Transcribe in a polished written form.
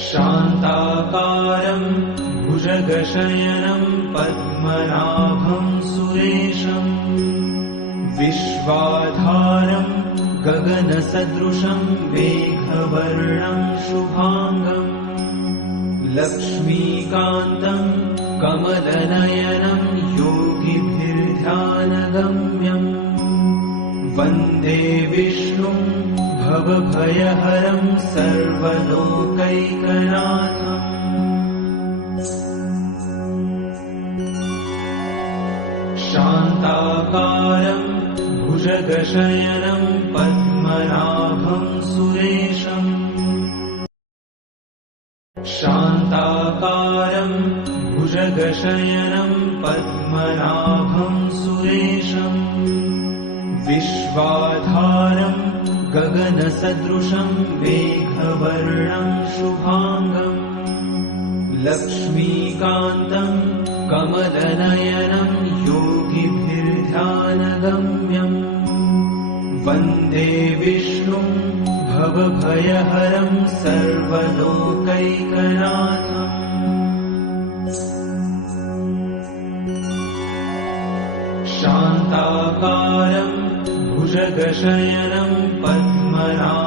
शान्ताकारं भुजगशयनं पद्मनाभं सुरेशं विश्वाधारं गगनसदृशं मेघवर्णं शुभांगं लक्ष्मीकान्तं कमलनयनं योगिभिर्ध्यानगम्यं वन्दे विष्णुं भवभयहरं सर्वलोकैकनाथम् शान्ताकारं भुजगशयनं पद्मनाभं सुरेशं शान्ताकारं भुजगशयनं पद्मनाभं सुरेशं विश्वाधारं गगनसदृशं मेघवर्णं शुभांगं लक्ष्मीकान्तं कमलनयनं योगिभिर्ध्यानगम्यं वन्दे विष्णुं भवभयहरं सर्वलोकैकनाथम् शान्ताकारं भुजगशयनं पद्मनाभं